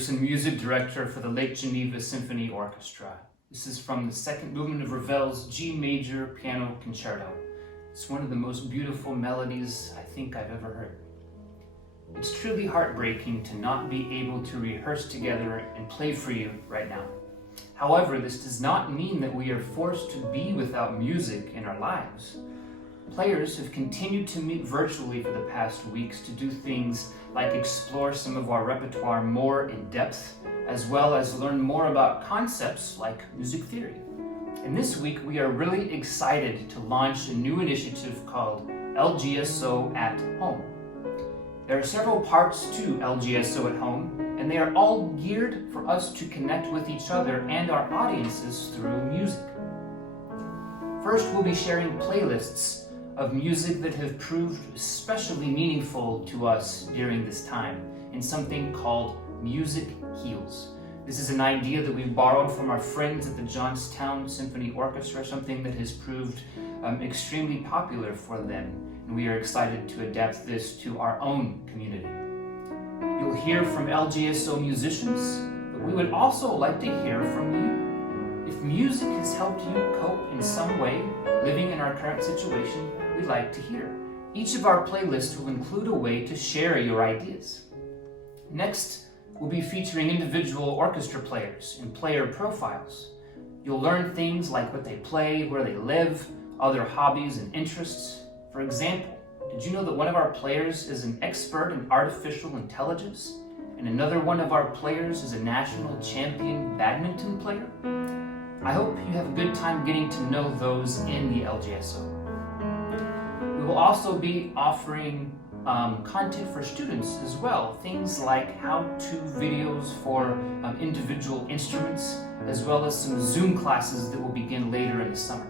Anderson, music director for the Lake Geneva Symphony Orchestra. This is from the second movement of Ravel's G major piano concerto. It's one of the most beautiful melodies I think I've ever heard. It's truly heartbreaking to not be able to rehearse together and play for you right now. However, this does not mean that we are forced to be without music in our lives. Players have continued to meet virtually for the past weeks to do things like explore some of our repertoire more in depth, as well as learn more about concepts like music theory. And this week, we are really excited to launch a new initiative called LGSO at Home. There are several parts to LGSO at Home, and they are all geared for us to connect with each other and our audiences through music. First, we'll be sharing playlists of music that have proved especially meaningful to us during this time in something called Music Heals. This is an idea that we've borrowed from our friends at the Johnstown Symphony Orchestra, something that has proved extremely popular for them, and we are excited to adapt this to our own community. You'll hear from LGSO musicians, but we would also like to hear from you. If music has helped you cope in some way, living in our current situation, we'd like to hear. Each of our playlists will include a way to share your ideas. Next, we'll be featuring individual orchestra players and player profiles. You'll learn things like what they play, where they live, other hobbies and interests. For example, did you know that one of our players is an expert in artificial intelligence, and another one of our players is a national champion badminton player? I hope you have a good time getting to know those in the LGSO. We will also be offering content for students as well, things like how-to videos for individual instruments, as well as some Zoom classes that will begin later in the summer.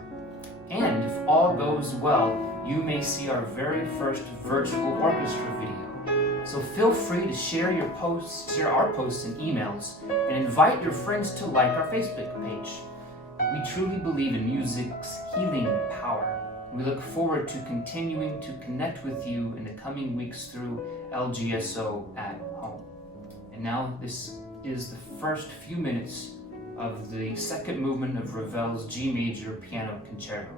And if all goes well, you may see our very first virtual orchestra video. So feel free to share our posts and emails, and invite your friends to like our Facebook page. We truly believe in music's healing power. We look forward to continuing to connect with you in the coming weeks through LGSO at Home. And now this is the first few minutes of the second movement of Ravel's G major piano concerto.